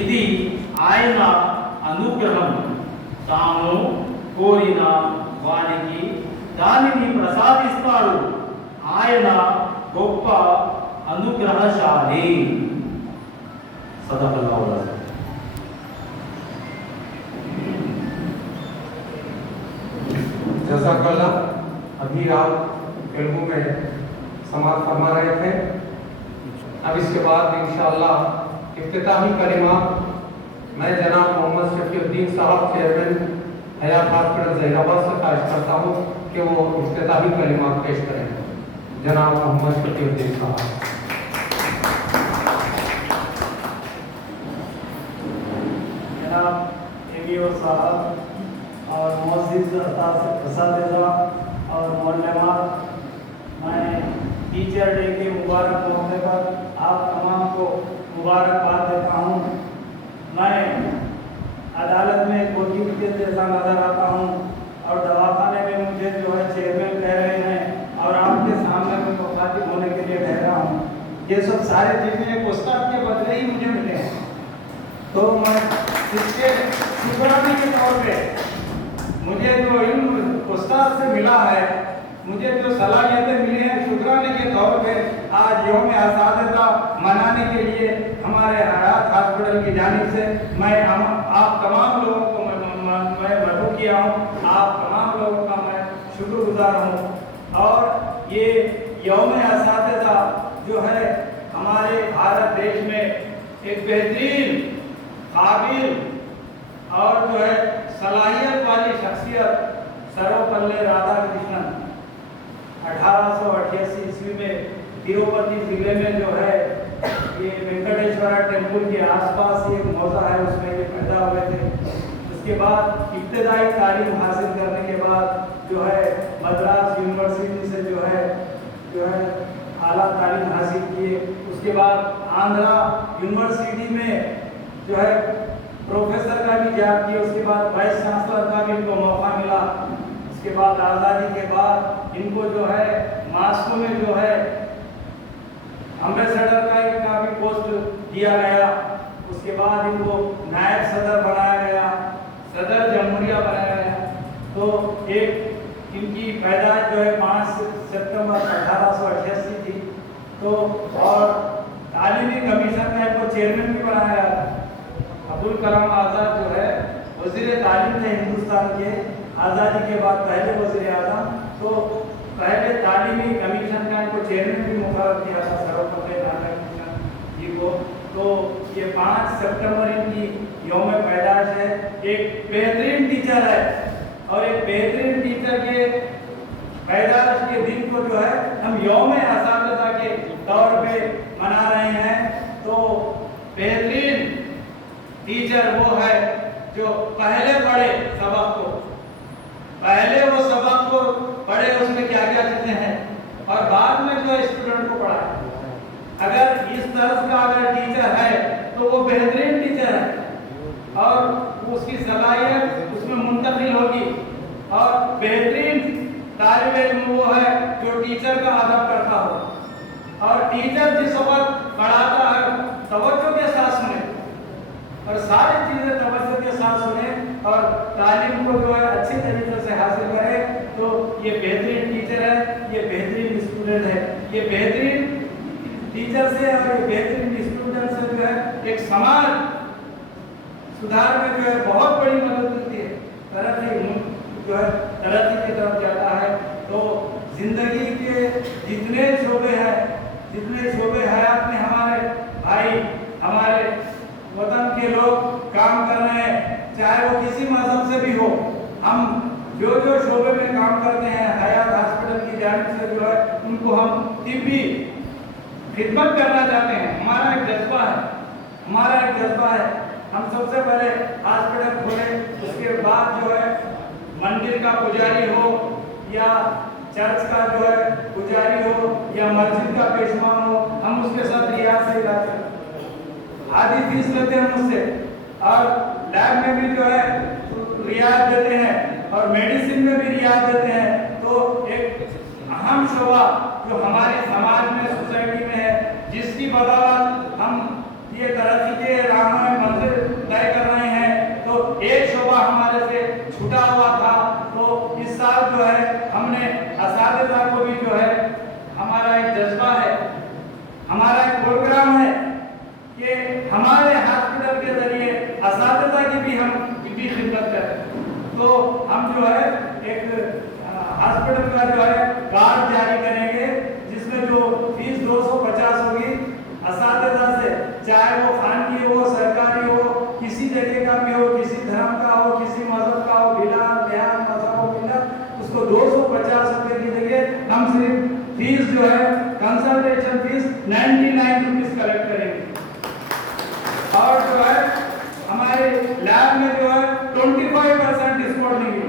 ఇది ఆయన అనుగ్రహం. తాను కోరిన వారికి దానిని ప్రసాదిస్తాడు. ఆయన గొప్ప అనుగ్రహశాలి. సదకల్లాహు అల్-అజీమ్. जज़ाकल्लाह। अभी आप तेलुगु में समाप्त फरमा रहे थे। अब इसके बाद इंशाअल्लाह इफ्तिताही कलिमा मैं जनाब मोहम्मद शफीउद्दीन साहब चेयरमैन हयात हॉस्पिटल ज़हीराबाद से ख्वाहिश करता हूँ कि वो इफ्तिताही कलिमा पेश करें। जनाब मोहम्मद शफीउद्दीन साहब। जनाब एमईओ साहब और मुअज़्ज़िज़ असातिज़ा और मुअल्लिमात, मैं टीचर डे के मुबारक मौके पर आप तमाम को मुबारकबाद देता हूँ। मैं अदालत में कोचिंग के जैसा नज़र आता हूँ और दवाखाने में मुझे जो है चेयरमैन कह रहे हैं और आपके सामने में मुखातिब होने के लिए ठहरा हूँ। ये सब सारे चीज़ें एक उस्ताद के बदले ही मुझे मिले हैं, तो मैं इसके शुक्राने के तौर पे मुझे जो इल्म उस्ताद से मिला है, मुझे जो सलाहियतें मिली हैं, शुक्राने के तौर पे आज यौम असातिज़ा मनाने के लिए हमारे हयात हॉस्पिटल की जानिब से मैं आप तमाम लोगों को मैं मदऊ किया हूँ। आप तमाम लोगों का मैं शुक्रगुजार हूँ। और ये यौम असातिज़ा जो है हमारे भारत देश में एक बेहतरीन, काबिल और जो है सलाहियत वाली शख्सियत सर्वपल्ली राधाकृष्णन 1888 ईस्वी में तिरुपति जिले में जो है ये वेंकटेश्वरा टेम्पल के आसपास एक मौजा है, उसमें ये पैदा हुए थे। उसके बाद इब्तदाई तालीम हासिल करने के बाद जो है मद्रास यूनिवर्सिटी से जो है आला तालीम हासिल किए। उसके बाद आंध्रा यूनिवर्सिटी में जो है प्रोफेसर का भी जॉब किया। उसके बाद वाइस चांसलर का भी इनको मौका मिला। उसके बाद आज़ादी के बाद इनको जो है मास्को में जो है एम्बेसडर का भी पोस्ट दिया गया। उसके बाद इनको नायब सदर बनाया गया, सदर जमहूरिया बनाया गया। तो एक इनकी पैदाइश जो है 5 सितंबर 1888 थी। तो और तालीमी कमीशन का इनको चेयरमैन भी बनाया गया था। अब्दुल कलाम आज़ाद जो है वज़ीर तालीम थे हिंदुस्तान के, आज़ादी के बाद पहले वज़ीर आज़म। तो पहले तालीमी कमीशन का इनको चेयरमैन भी मुकर्रर किया था सर्वपल्ली राधाकृष्णन जी को। तो ये 5 सितंबर इनकी यौम पैदाइश है। एक बेहतरीन टीचर है और एक बेहतरीन टीचर के पैदाइश के दिन को जो है हम यौम असातिज़ा के तौर पे मना रहे हैं। तो बेहतरीन टीचर वो है जो पहले पढ़े सबक को, पहले वो सबक को पढ़े, उसमें क्या क्या चीजें हैं, और बाद में जो स्टूडेंट को पढ़ाए। अगर इस तरह का अगर टीचर है तो वो बेहतरीन टीचर है और उसकी सलाहियत उसमें मुंतकिल होगी। और बेहतरीन तालिब इल्म वो है जो टीचर का अदब करता हो और टीचर जिस वक्त पढ़ाता है तवज्जो के साथ सुने और सारी चीज़ें तवज्जो के साथ सुने और तालीम को जो है अच्छी तरीके से हासिल करे। तो ये बेहतरीन टीचर है, ये बेहतरीन स्टूडेंट है। ये बेहतरीन टीचर से और ये बेहतरीन स्टूडेंट से जो है एक समाज सुधार में जो है बहुत बड़ी मदद मिलती है। तरक्की जो है तरक्की की तरफ जाता है। तो जिंदगी के जितने शोबे हैं, जितने शोबे हयात में हमारे भाई, हमारे वतन के लोग काम कर रहे हैं, चाहे वो किसी मजहब से भी हो, हम जो जो शोबे में काम करते हैं हयात हॉस्पिटल की जानिब से जो है उनको हम तिब्बी खिदमत करना चाहते हैं। हमारा एक जज्बा है, हमारा एक जज्बा है। हम सबसे पहले हॉस्पिटल खोले, उसके बाद जो है मंदिर का पुजारी हो या चर्च का जो है पुजारी हो या मस्जिद का पेशवा हो, हम उसके साथ रियाज से इलाज करते हैं। आधी फीस लेते हैं मुझसे और लैब में भी जो है रियाज देते हैं और मेडिसिन में भी रियाज देते हैं। तो एक अहम शोबा जो हमारे समाज में, सोसाइटी में है, जिसकी बदौलत हम ये तरक्की के राह में मंजिल तो हम जो है एक हॉस्पिटल का जो है कार्ड जारी करेंगे, जिसमें जो फीस 250 होगी असातिज़ा से, चाहे वो खानगी हो, सरकारी हो, किसी जगह का भी हो, किसी धर्म का हो, किसी मजहब का हो, बिला बयान मजहब हो बिला, उसको 250 रुपये की जगह हम सिर्फ फीस जो है कंसल्टेशन फीस 99 रुपीज कलेक्ट करेंगे। और जो है हमारे लैब में जो है 25% डिस्काउंट देंगे।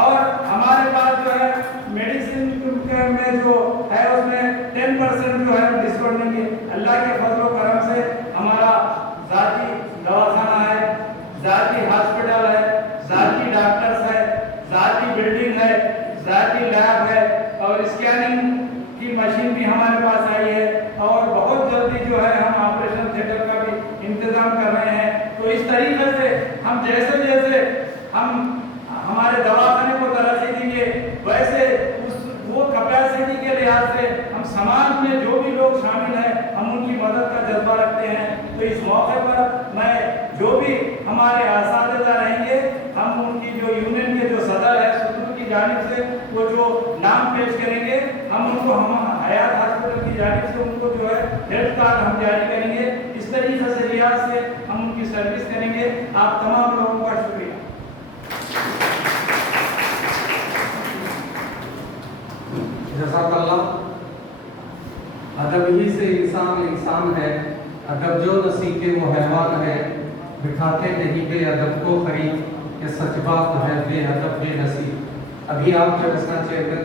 और हमारे पास जो है मेडिसिन में जो है उसमें 10% जो है डिस्काउंट देंगे। अल्लाह के फजल करम से हमारा ज़ाती दवाखाना है, ज़ाती हॉस्पिटल है, ज़ाती डॉक्टर्स है, ज़ाती बिल्डिंग है, ज़ाती लैब है, और स्कैनिंग की मशीन भी हमारे पास आई है, और बहुत जल्दी जो है हम ऑपरेशन थिएटर का भी इंतज़ाम कर रहे हैं। तो इस तरीके से हम जैसे जैसे हम हमारे दवाखाने को तरक्की देंगे, वैसे वो कैपेसिटी के लिहाज से हम समाज में जो भी लोग शामिल हैं हम उनकी मदद का जज्बा रखते हैं। तो इस मौके पर मैं जो भी हमारे असातिज़ा रहेंगे, हम उनकी जो यूनियन के जो सदर है सुदूर की जानिब से वो जो नाम पेश करेंगे, हम उनको हम हयात हॉस्पिटल की जानिब से उनको जो है हेल्थ कार्ड हम जारी करेंगे। इस तरीके से रियाज से हम उनकी सर्विस करेंगे। आप तमाम लोगों का शुक्रिया। जज़ाकल्लाह। अदब ही से इंसान है, अदब जो न सीखे वो हैवान है, बिठाते नहीं बेअदब को खरीद, ये सच बात है बेअदब बेनसीब। अभी आप जब इसका चेयरमैन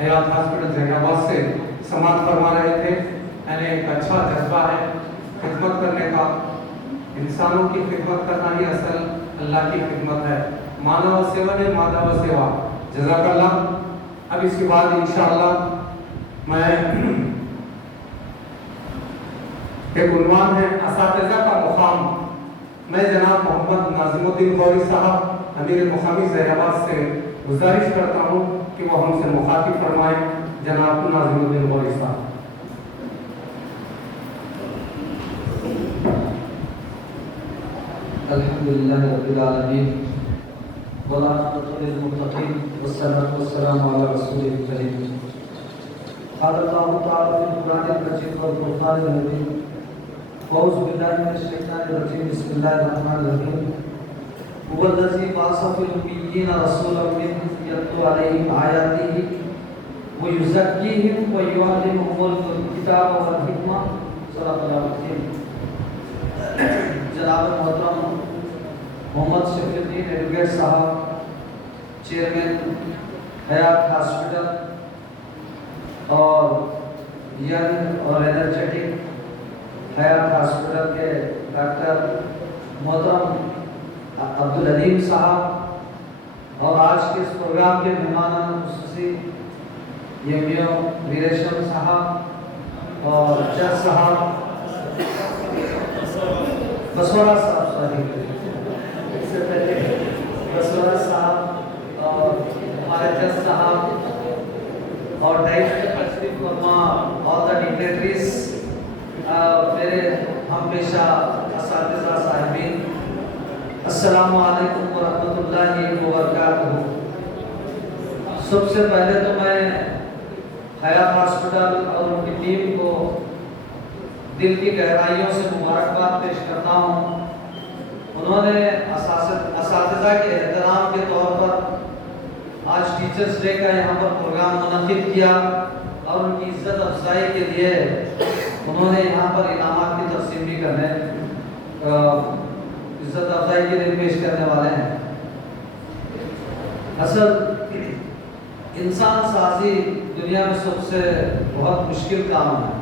हयात हॉस्पिटल जहानाबाद से समाप्त फरमा रहे थे, यानी एक अच्छा जज्बा है खिदमत करने का। इंसानों की खिदमत करना ही असल अल्लाह की खिदमत है। मानव सेवा ने माधव सेवा। जज़ाकल्लाह। अब इसके बाद इंशाअल्लाह मैं एक उन्वान है असातिज़ा का मुकाम, मैं जनाब मोहम्मद नाज़िमुद्दीन गौरी साहब अमीर मुकामी जहानाबाद से गुजारिश करता हूँ कि वो हमसे मुखातिब फरमाएं। जनाब नाज़िमुद्दीन गौरी साहब। अल्हम्दुलिल्लाह रब्बिल आलमीन वलाक़िबतु लिल मुत्तक़ीन वस्सलातु वस्सलामु अला रसूलिल करीम। क़ाल अल्लाहु तआला फ़िल क़ुरआनिल मजीद वल फ़ुरक़ानिल हमीद। औज़ु बिल्लाहि मिनश शैतानिर रजीम। बिस्मिल्लाहिर रहमानिर रहीम। हुवल्लज़ी बअसा फ़िल उम्मिय्यीना रसूलन मिनहुम यत्लू अलैहिम आयातिही व युज़क्कीहिम व युअल्लिमुहुमुल किताब वल हिकमा। सल्लल्लाहु अलैहि वसल्लम। जनाब मोहतरम मोहम्मद शफीउद्दीन एडवोकेट साहब, चेयरमैन हयात हॉस्पिटल, और यंग और एनर्जेटिक हयात हॉस्पिटल के डॉक्टर मोहतरम अब्दुल अलीम साहब, और आज के इस प्रोग्राम के मेहमान खुसूसी एमओ वीरेशम साहब और जज साहब बसोरा साहब, बसोरा साहब और हमारे जज साहब और ऑल द डिग्नेटरीज, मेरे हम पेशा असातिज़ा साहिबीन, अस्सलामु अलैकुम व रहमतुल्लाहि व बरकातुहू। सबसे पहले तो मैं हयात हॉस्पिटल और उनकी टीम को दिल की गहराइयों से मुबारकबाद पेश करता हूँ। उन्होंने असातिज़ा के एहतराम के तौर पर आज टीचर्स डे का यहाँ पर प्रोग्राम मुनक़िद किया, और उनकी इज़्ज़त अफजाई के लिए उन्होंने यहाँ पर इनामात की तक़सीम भी करने इज़्ज़त अफजाई के लिए पेश करने वाले हैं। असल इंसान साजी दुनिया में सबसे बहुत मुश्किल काम है।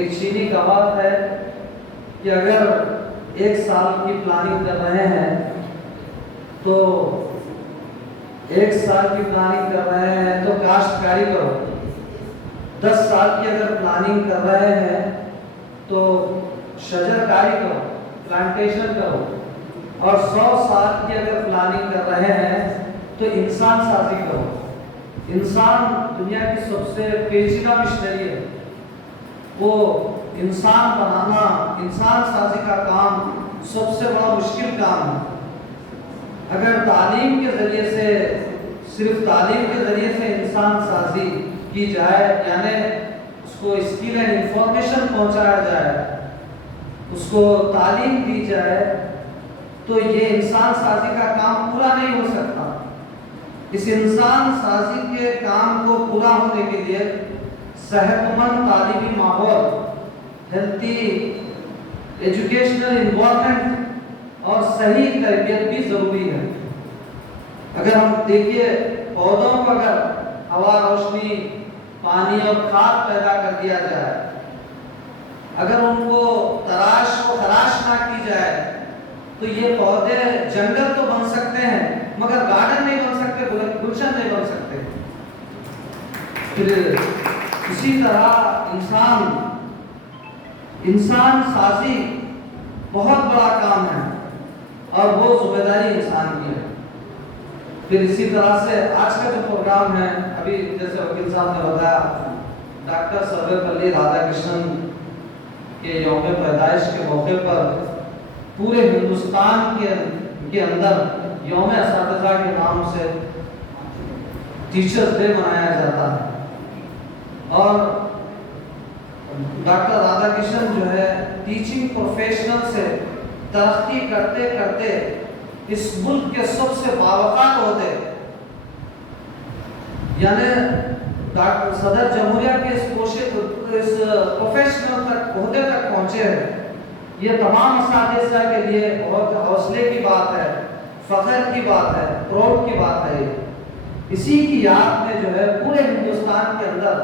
एक चीनी का बात है कि अगर एक साल की प्लानिंग कर रहे हैं तो एक साल की प्लानिंग कर रहे हैं तो काश्तकारी करो, 10 साल की अगर प्लानिंग कर रहे हैं तो शजरकारी करो, प्लांटेशन करो, और 100 साल की अगर प्लानिंग कर रहे हैं तो इंसान साजी करो। इंसान दुनिया की सबसे पेचीदा मिशनरी है। वो इंसान बनाना, इंसान साजी का काम सबसे बड़ा मुश्किल काम है। اگر تعلیم کے ذریعے سے صرف تعلیم کے ذریعے سے انسان سازی کی جائے، یعنی اس کو اسکل اینڈ انفارمیشن پہنچایا جائے، اس کو تعلیم دی جائے، تو یہ انسان سازی کا کام پورا نہیں ہو سکتا۔ اس انسان سازی کے کام کو پورا ہونے کے لیے صحت مند تعلیمی ماحول، ہیلتھی ایجوکیشنل انوائرمنٹ اور صحیح تربیت بھی ضروری ہے۔ اگر ہم دیکھیے پودوں کو اگر ہوا، روشنی، پانی اور کھاد پیدا کر دیا جائے، اگر ان کو تراش و خراش نہ کی جائے تو یہ پودے جنگل تو بن سکتے ہیں مگر گارڈن نہیں بن سکتے، گلشن نہیں بن سکتے۔ پھر اسی طرح انسان سازی بہت بڑا کام ہے اور وہ ذمہ داری انسان کی ہے۔ پھر اسی طرح سے آج کا جو پروگرام ہے، ابھی جیسے وکیل صاحب نے بتایا، ڈاکٹر سرویپلی رادھا کرشنن کے یوم پیدائش کے موقع پر پورے ہندوستان کے اندر یوم اساتذہ کے نام سے ٹیچرز ڈے منایا جاتا ہے۔ اور ڈاکٹر رادھا کرشنن جو ہے ٹیچنگ پروفیشنل سے ترقی کرتے کرتے اس ملک کے سب سے باوقار عہدے، یعنی صدر جمہوریہ کے اس پروفیشنل تک عہدے تک پہنچے ہیں۔ یہ تمام اساتذہ کے لیے بہت حوصلے کی بات ہے، فخر کی بات ہے، پراؤڈ کی بات ہے۔ اسی کی یاد میں جو ہے پورے ہندوستان کے اندر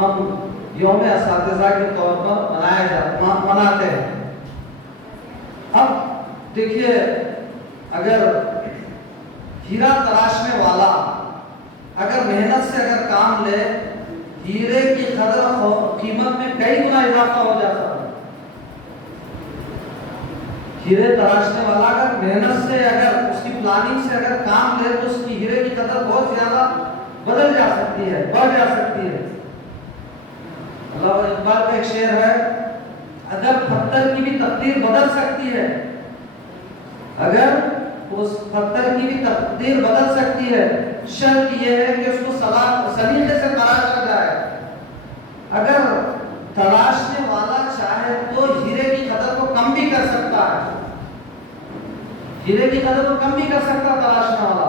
ہم یوم اساتذہ کے طور پر مناتے ہیں۔ اب دیکھیے، اگر ہیرا تراشنے والا اگر محنت سے اگر کام لے، ہیرے کی قدر و قیمت میں کئی گنا اضافہ ہو جاتا ہے۔ ہیرے تراشنے والا اگر محنت سے، اگر اس کی پلاننگ سے اگر کام لے تو اس کی ہیرے کی قدر بہت زیادہ بدل جا سکتی ہے، بڑھ جا سکتی ہے۔ اللہ اقبال کا ایک شعر ہے، اگر پتھر کی بھی تقدیر بدل سکتی ہے، اگر اس پتھر کی بھی تقدیر بدل سکتی ہے، شرط یہ ہے کہ اس کو سلیقے سے تراشا جائے۔ اگر تراشنے والا چاہے تو ہیرے کی قدر کو کم بھی کر سکتا ہے، ہیرے کی قدر کو کم بھی کر سکتا تراشنے والا۔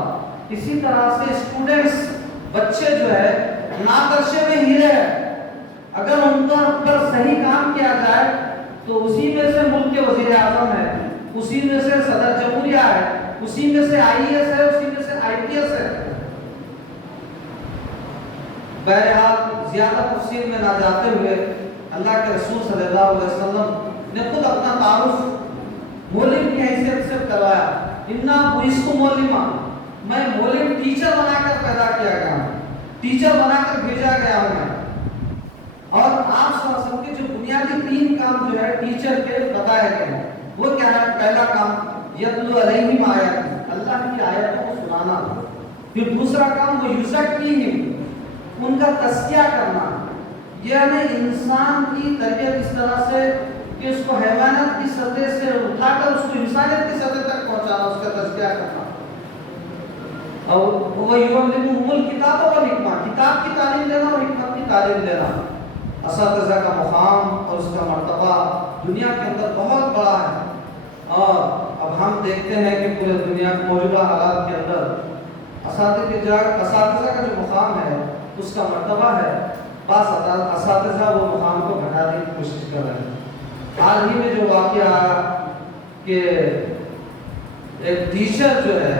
اسی طرح سے اسٹوڈنٹس، بچے جو ہے ناترشے میں ہیرے ہیں، اگر ان پر صحیح کام کیا جائے تو اسی میں سے ملک کے وزیر اعظم ہے، اسی میں سے صدر جمہوریہ ہے، اسی میں سے IAS ہے، اسی میں سے IPS ہے۔ بہرحال زیادہ تفصیل میں نہ جاتے ہوئے، اللہ کے رسول صلی اللہ علیہ وسلم نے خود اپنا تعارف مولم کی حیثیت سے کروایا، اِنَّا بُعِثْتُ مُعَلِّمًا، میں مولم ٹیچر بنا کر پیدا کیا گیا ہوں، ٹیچر بنا کر بھیجا گیا ہوں میں۔ اور آپ صلی اللہ علیہ وسلم کے جو بنیادی 3 کام جو ہے ٹیچر کے بتائے گئے ہیں، وہ کیا ہے؟ پہلا کام یتلو علیہم آیات، اللہ کی آیتوں کو سنانا۔ پھر دوسرا کام وہ یزکیہم، ان کا تزکیہ کرنا، یعنی انسان کی تربیت اس طرح سے کہ اس کو حیوانات کی سطح سے اٹھا کر اس کو انسانیت کی سطح تک پہنچانا، اس کا تزکیہ کرنا۔ اور وہ یعلمہم الکتاب والحکمہ، کتاب کی تعلیم دینا اور حکمت کی تعلیم دینا۔ اساتذہ کا مقام اور اس کا مرتبہ دنیا کے اندر بہت بڑا ہے، اور اب ہم دیکھتے ہیں کہ پورے دنیا کے موجودہ حالات کے اندر اساتذہ کا جو مقام ہے، اس کا مرتبہ ہے، بعض اساتذہ وہ مقام کو گھٹانے کی کوشش کر رہے ہیں۔ حال ہی میں جو واقعہ آیا کہ ایک ٹیچر جو ہے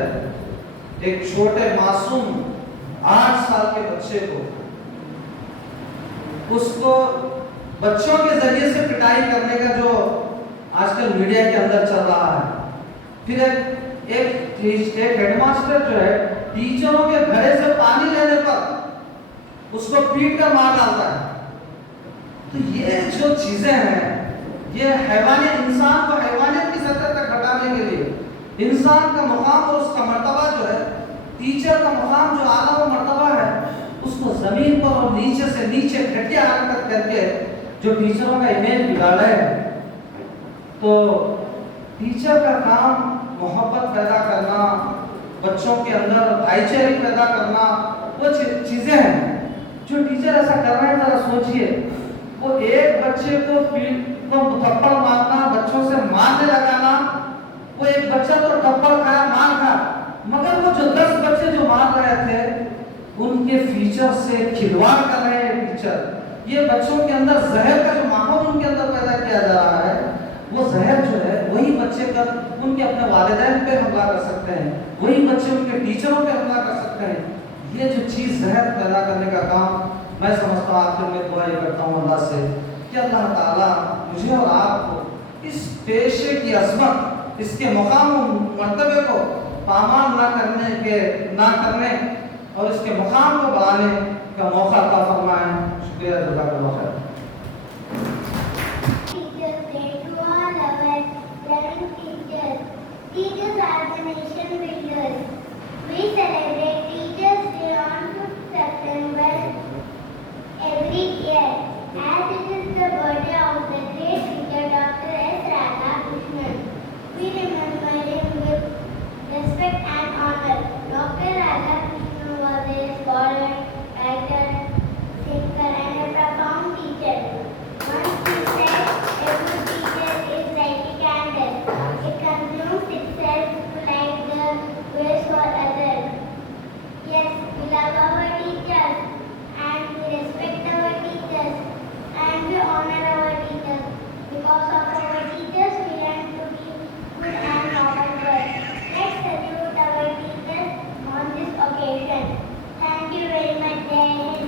ایک چھوٹے معصوم 8 سال کے بچے کو، اس کو بچوں کے ذریعے سے پٹائی کرنے کا جو آج کل میڈیا کے اندر چل رہا ہے۔ پھر ایک ہیڈ ماسٹر جو ہے ٹیچروں کے گھڑے سے پانی لینے پر اس کو پیٹ کر مار ڈالتا ہے۔ تو یہ جو چیزیں ہیں، یہ انسان کو حیوانیت کی سطح تک گھٹانے کے لیے انسان کا مقام اور اس کا مرتبہ جو ہے، ٹیچر کا مقام جو اعلیٰ و مرتبہ ہے، اس کو زمین پر اور نیچے سے نیچے گھٹیا حرکت کر کے جو ٹیچروں کا امیج بگاڑ رہے ہیں۔ تو ٹیچر کا کام محبت پیدا کرنا، बच्चों के अंदर भाईचारे पैदा करना, वो चीज़ें हैं जो टीचर ऐसा कर रहे हैं। जरा सोचिए, वो एक बच्चे को थप्पड़ मारना, बच्चों से मारने लगाना, वो एक बच्चा तो थप्पड़ खाया, मार खा, मगर वो जो 10 बच्चे जो मार रहे थे उनके फ्यूचर से खिलवाड़ कर रहे हैं टीचर। ये बच्चों के अंदर जहर का जो माहौल उनके अंदर पैदा किया जा रहा है, वो जहर जो है वही बच्चे का उनके अपने वालिदैन पे हमला कर सकते हैं, वही बच्चे उनके टीचरों पे हमला कर सकते हैं। ये जो चीज़ जहर पैदा करने का काम मैं समझता हूँ, आखिर में दुआ ये करता हूँ अल्लाह से कि अल्लाह ताला मुझे और आपको इस पेशे की अज़मत, इसके मुकाम मर्तबे को पामाल ना करने और इसके मुकाम को बढ़ाने का मौका अता फरमाएं। शुक्रिया, जज़ाकल्लाह खैर। Teachers Day to all our loving teachers. Teachers are the nation builders. We celebrate Teachers Day on 5th September every year, as it is the birthday of the great teacher Dr. S. Radhakrishnan. We remember him with respect and honor. Dr. Radhakrishnan was a scholar, writer, thinker, and a profound teacher. Once he said, a good teacher is like a candle. It consumes itself to light the way for others. Yes, we love our teachers, and we respect our teachers, and we honor our teachers. Because of our teachers, we learn to be good and noble birds. Let's salute our teachers on this occasion. Thank you very much, Jai Hind.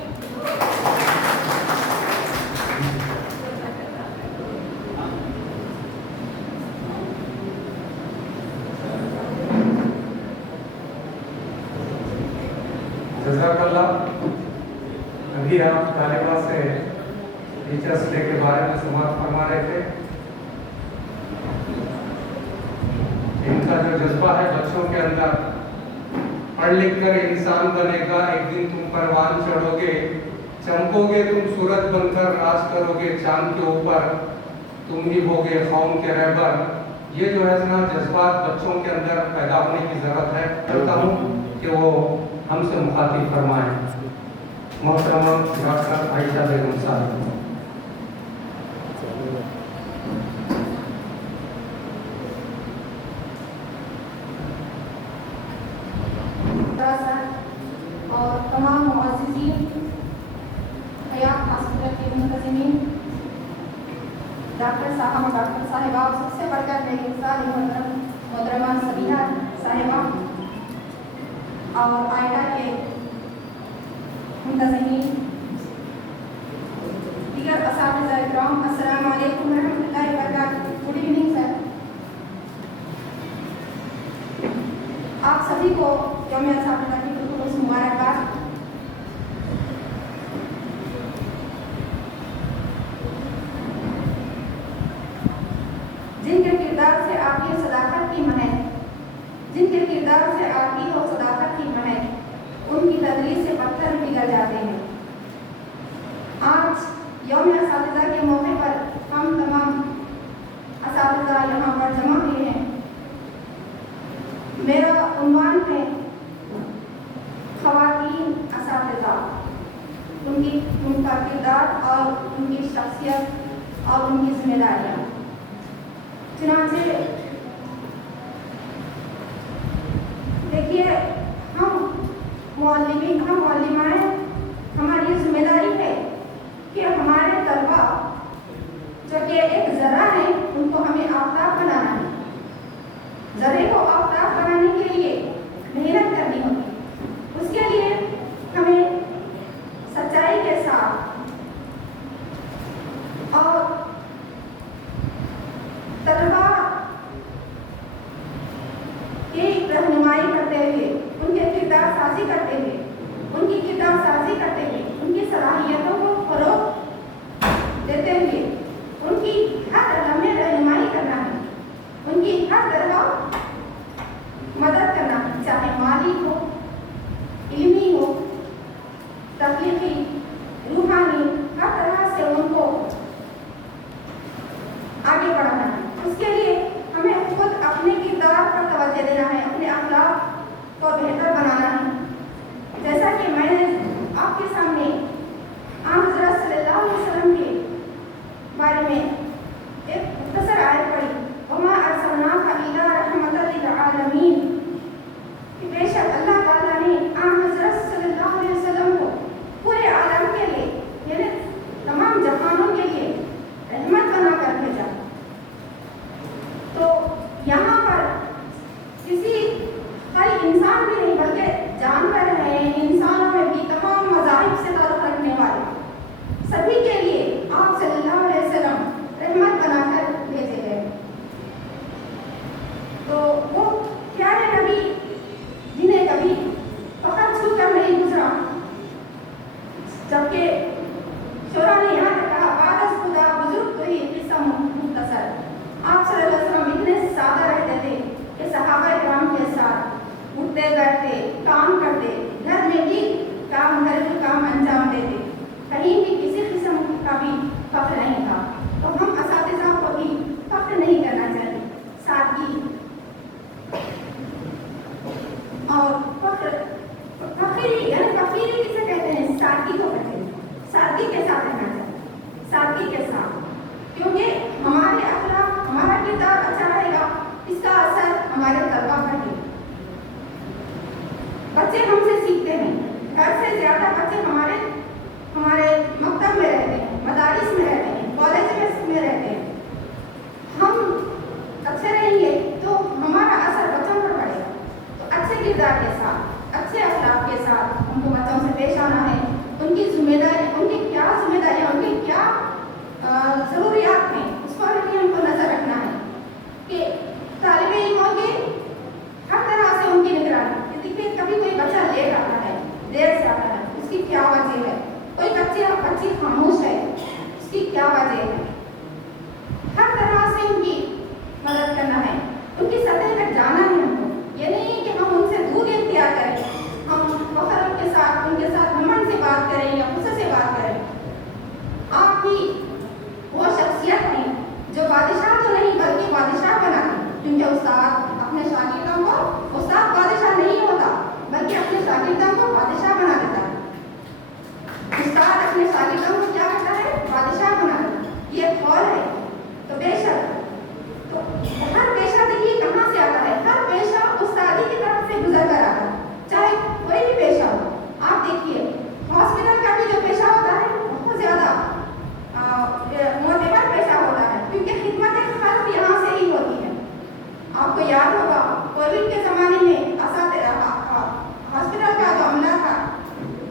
जज़ाकल्लाह। अभी आप तालिबा से teachers day के बारे में समाप्त फरमा रहे थे। इनका जो जज्बा है बच्चों के अंदर, पढ़ लिख कर इंसान बनेगा, एक दिन तुम परवान चढ़ोगे, चमकोगे तुम सूरज बनकर, राज करोगे चांद के ऊपर, तुम भी होगे कौम के रहबर। ये जो है ना जज्बात बच्चों के अंदर पैदा होने की ज़रूरत है। चाहता हूँ कि वो हमसे मुखातिब फरमाएं। मोहतरमा डॉक्टर आयशा बेगम साहब। और तमाम मुअज़्ज़िज़ीन, हयात हॉस्पिटल के मुंतज़िमीन, डॉक्टर साहब, डॉक्टर साहिबा, सबसे बढ़कर मेरी सारी मोहतरमा सबीहा साहिबा और आयडा के मुंतज़िमीन, दीगर असातिज़ा इकराम, अस्सलामु अलैकुम रहमतुल्लाहि व बरकातुहू। Good evening sir. आप सभी को यौम असातिज़ा की खुलूस मुबारकबाद। जिनके किरदार से आपकी सदाकत की महक, जिनके किरदार से आपकी हो सदाकत की महक, उनकी तदरीस से पत्थर पिघल जाते हैं। आज यौम असातिज़ा के मौके पर हम तमाम असातिज़ा यहाँ पर जमा हुए हैं। मेरा उन्वान है ख़वातीन असातिज़ा, उनका किरदार और उनकी शख्सियत और उनकी जिम्मेदारियाँ। चुनांचे देखिए, हम मौलिमाएँ, हमारी जिम्मेदारी है कि हमारे तलबा जो कि एक ज़रा है, उनको हमें आफ्ताब बनाना है। ज़रे को आफ्ताब बनाने के लिए मेहनत करनी होगी। उसके लिए हमें सच्चाई के साथ और तलबा की रहनुमाई करते हुए, उनके किरदार साजी करते हुए, उनकी सलाहियतों को फरोग देते हुए उनकी हर लम्हे रहनुमाई करना है, उनकी हर तरह मदद करना है, चाहे माली हो, इल्मी हो, तकलीफी, रूहानी, हर तरह से उनको आगे बढ़ाना है। उसके लिए हमें खुद अपने किरदार पर तवज्जो देना है, अपने अखलाक को बेहतर बनाना है। जैसा कि मैंने आपके सामने हज़रत सल्लल्लाहु अलैहि वसल्लम के बारे में एक मुख्तसर आयत पढ़ी, वमा अर्सलनाका इल्ला रहमतल लिल आलमीन, कि बेशक अल्लाह ताला ने हज़रत सल्लल्लाहु अलैहि वसल्लम को पूरे आलम के लिए, यानी तमाम जहानों के लिए रहमत बनाकर भेजा। तो यहाँ पर किसी खाली इंसान भी नहीं बल्कि जानवर हैं, इंसानों में भी तमाम मज़ाहिब से ताल्लुक़ रखने वाले सभी के लिए आप सल्लल्लाहु अलैहि वसल्लम रहमत बनाकर भेजे गए। तो वो प्यारे नबी जिन्हें कभी फखर छूकर नहीं गुजरा, जबकि शोरा ने यहाँ तक कहा वारस खुदा बुजुर्ग कोई किस्सा मुख्तसर, आप सल्लल्लाहु अलैहि वसल्लम इतने सादा रहते थे कि सहाबा किराम के साथ उठते बैठते काम करते, घर में भी घरेलू काम अंजाम देते, कहीं भी किसी किस्म का भी फख्र नहीं था। तो हम असातिज़ा को भी फख्र नहीं करना चाहिए। सादगी और फकीरी, यानी फकीरी किसे कहते हैं? सादगी को कहते हैं। सादगी के साथ रहना चाहिए, सादगी के साथ, क्योंकि हमारे अखलाक, हमारा किरदार अच्छा रहेगा, इसका असर हमारे तलबा पर है। बच्चे हमसे सीखते हैं, घर से ज़्यादा बच्चे हमारे मकतब में रहते हैं, मदारिस में रहते हैं, कॉलेज में रहते हैं। हम अच्छे रहेंगे तो हमारा असर बच्चों पर पड़ेगा। तो अच्छे किरदार के साथ, अच्छे अखलाक के साथ हमको बच्चों से पेश आना है। उनकी जिम्मेदारी, उनकी क्या जिम्मेदारियाँ, उनकी क्या ज़रूरियात हैं, उस पर भी हमको नज़र रखना है कि तालिबे इल्मों की हर तरह से उनकी निगरानी। देखिए कभी कोई बच्चा लेट आता है, देर से आता है, उसकी क्या वजह है? कोई बच्ची खामोश है, उसकी क्या वजह है? हर तरह से उनकी मदद करना है, उनकी सतह तक जाना है हमको। ये नहीं कि हम उनसे दूर इख्तियार करें, हम फख्र उनके साथ घमंड से बात करें या गुस्से से बात करें। आप भी वो शख्सियत हैं जो बादशाह तो नहीं बल्कि बादशाह बनाते, क्योंकि उस्ताद अपने शागिर्दों को, उस्ताद बादशाह नहीं होता बल्कि अपने शागिर्दों को बादशाह बना देता है। उस्ताद अपने शागिर्दों को क्या करता है? बादशाह बना देता है। ये कौल है। तो बेशक तो हर पेशा देखिए कहाँ से आता है? हर पेशा उस्तादी की तरफ से गुजर कर आता है, चाहे कोई भी पेशा हो। आप देखिए हॉस्पिटल का भी जो पेशा होता है बहुत ज़्यादा मोतेबर पेशा होता है, क्योंकि खिदमत खल्क़ यहाँ से ही होती है। आपको याद होगा कोविड के ज़माने में हॉस्पिटल का जो अमला था,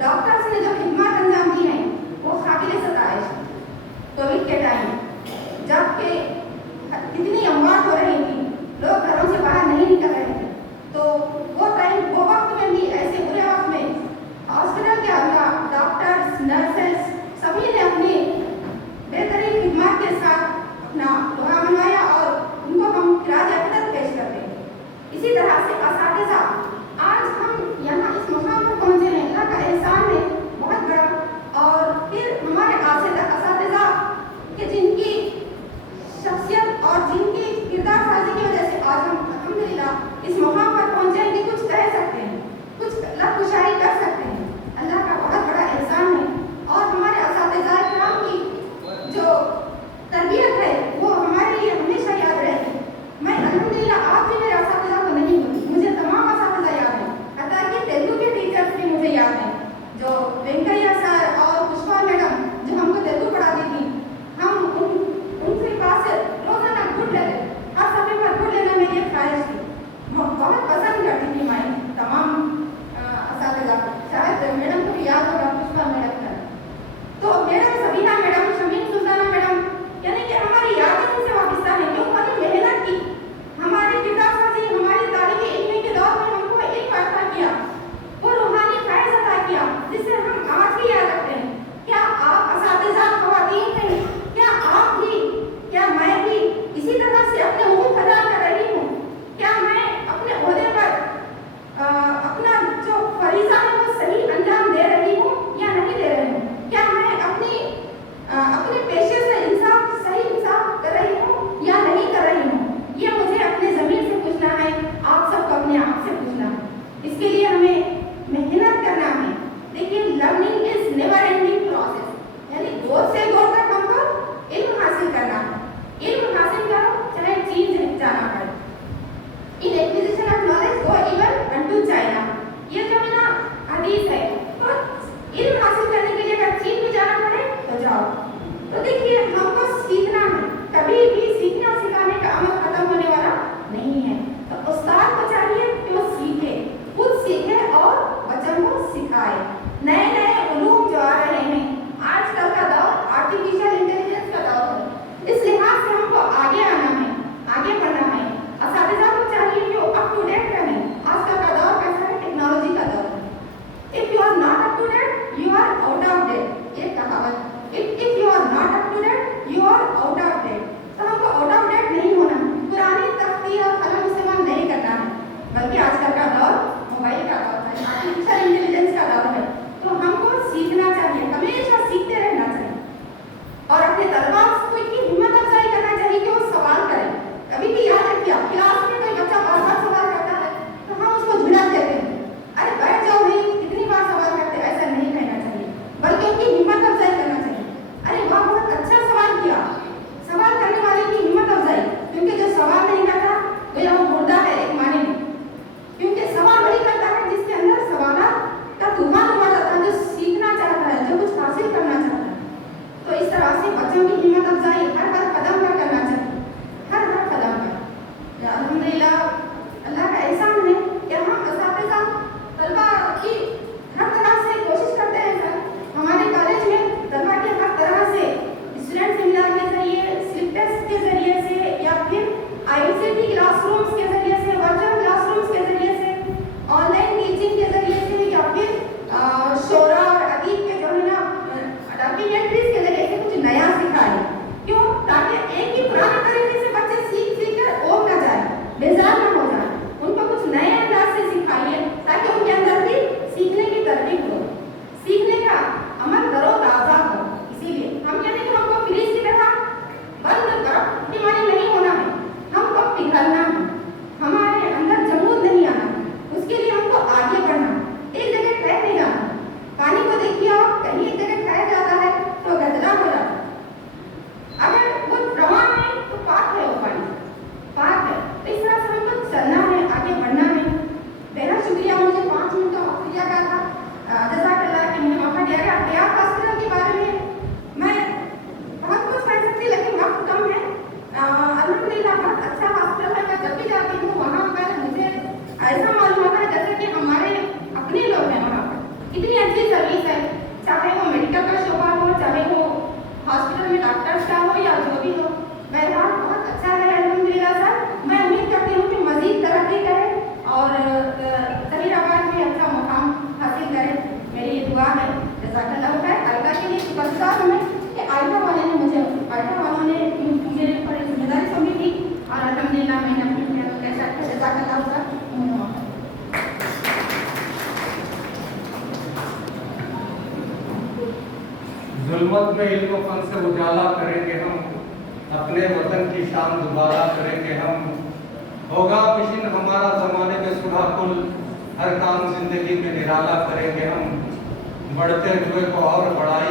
डॉक्टर्स ने जो खिदमत अंजाम दी हैं वो काबिल सताइश। कोविड के टाइम जबकि इतनी अमवात हो रही थी, लोग घरों से बाहर नहीं निकल रहे थे, तो वो टाइम, वो वक्त में भी, ऐसे बुरे वक्त में हॉस्पिटल के अमला, डॉक्टर्स, नर्सेस सभी ने अपनी बेहतरीन खिदमत के साथ अपना लोहा मनवाया और उनको हम खिराज अक़ीदत पेश करते हैं। इसी तरह से तो उस्ताद को चाहिए कि वो सीखे, खुद सीखे और बच्चों को सिखाए। नए नए उलूम जो आ रहे हैं, आजकल का दौर आर्टिफिशियल इंटेलिजेंस का दौर है, इस लिहाज से हमको आगे आना है, आगे बढ़ना है। असातिज़ा को चाहिए कि वो अप टू डेट रहें। आजकल का दौर कैसा है, टेक्नोलॉजी का दौर है। If you are not up to date, you are out of date, ये कहावत। If you are not up to date, you are out of date। तो हमको आउट ऑफ डेट नहीं होना, पुरानी तख्ती और कलम इस्तेमाल नहीं करना है, बल्कि आजकल का दौर मोबाइल का दौर है, आर्टिफिशियल इंटेलिजेंस का दौर है। तो हमको सीखना चाहिए, हमेशा सीखते रहना चाहिए और अपने तलबा को की हिम्मत अफजाई करना चाहिए कि वो सवाल करें। कभी भी याद रखिए, क्लास में कोई बच्चा बार बार सवाल करता है तो हम उसको झुलक देते हैं, अरे बैठ जाओ भाई, कितनी बार सवाल करते, ऐसा नहीं कहना चाहिए, बल्कि उनकी हिम्मत अफजाई करना चाहिए। अरे वाह, बहुत अच्छा सवाल किया, सवाल करने वाले की हिम्मत अफजाई, क्योंकि जो सवाल नहीं करता वो मुर्दा है एक माने में, क्योंकि सवाल वही करता है जिसके अंदर सवालात का तूफान हुआ जाता है, जो सीखना चाहता है, जो कुछ हासिल करना चाहता है। तो इस तरह से बच्चों की हिम्मत अफजाई हर कदम पर करना चाहिए, हर कदम पर। अल्हम्दुलिल्लाह, अल्लाह का एहसान है कि हम असातिज़ा तलबा की हर तरह से कोशिश करते हैं। सर हमारे कॉलेज में तलबा की हर तरह से स्टूडेंट सेमिनार के जरिए, स्लिप टेस्ट के जरिए से, या फिर ICT क्लासरूम्स के जरिए से, वर्चुअल क्लासरूम्स के जरिए से, ऑनलाइन टीचिंग के जरिए से, या फिर शोरा और अदीब के जो है ना डॉक्यूमेंट्रीज के जरिए से कुछ नया सिखाए। क्यों? ताकि एक ही पुराने तरीके से बच्चे सीख कर ओर न जाए, बेजार न हो जाए, उनको कुछ नए अंदाज से सिखाइए ताकि उनके अंदर भी सीखने की तरकीब हो, सीखने का अमल करो ताज़ा हो। इसीलिए हम कहते हैं कि हमको फ्रीज की तरह बंद करो कि मानी नहीं होना है, हमको पिघलना है, हमारे अंदर जमूद नहीं आना है, उसके लिए हमको आगे बढ़ना, एक जगह ठहर नहीं जाना। पानी को देखिए आप, कहीं एक जगह ठहर जाता है तो गदला हो जाता है, अगर वो रवान है तो पाक है, वो पानी पाक है। तो इस तरह से हमको चलना है, आगे बढ़ना है। बेहद शुक्रिया, मुझे 5 मिनट का वक्त दिया गया था, जज़ाकल्लाह कि मुझे मौका दिया गया। हयात हॉस्पिटल के बारे में मैं बहुत कुछ कह सकती, लेकिन वक्त कम है। अल्हम्दुलिल्लाह बहुत अच्छा हॉस्पिटल है, मैं जब भी जाती हूँ वहाँ पर मुझे ऐसा मालूम होता है जैसे कि हमारे अपने लोग हैं वहाँ पर। इतनी अच्छी सर्विस है, चाहे वो मेडिकल का शोबा हो, चाहे वो हॉस्पिटल में डॉक्टर्स का हो या जो भी हो, बहरहाल बहुत अच्छा है अल्हम्दुलिल्लाह। सर मैं उम्मीद करती हूँ कि मज़ीद तरक्की करें और तहरीराबाद में अच्छा मुकाम हासिल करें, मेरी ये दुआ है। जज़ाकल्लाह खैर। आइका के लिए शुक्रगुज़ार हूँ मैं कि आइका वालों ने मुझे मेरे ऊपर जिम्मेदारी सौंपी थी और अल्हम्दुलिल्लाह मैंने अपनी मेहनत कैसा जज़ाकल्लाह सर। जुल्मत में इल्म फन से उजाला करेंगे हम, अपने वतन की शान दोबारा करेंगे हम। होगा मिशन हमारा ज़माने में सुलह कुल, हर काम जिंदगी में निराला करेंगे हम। बढ़ते हुए को और बढ़ाई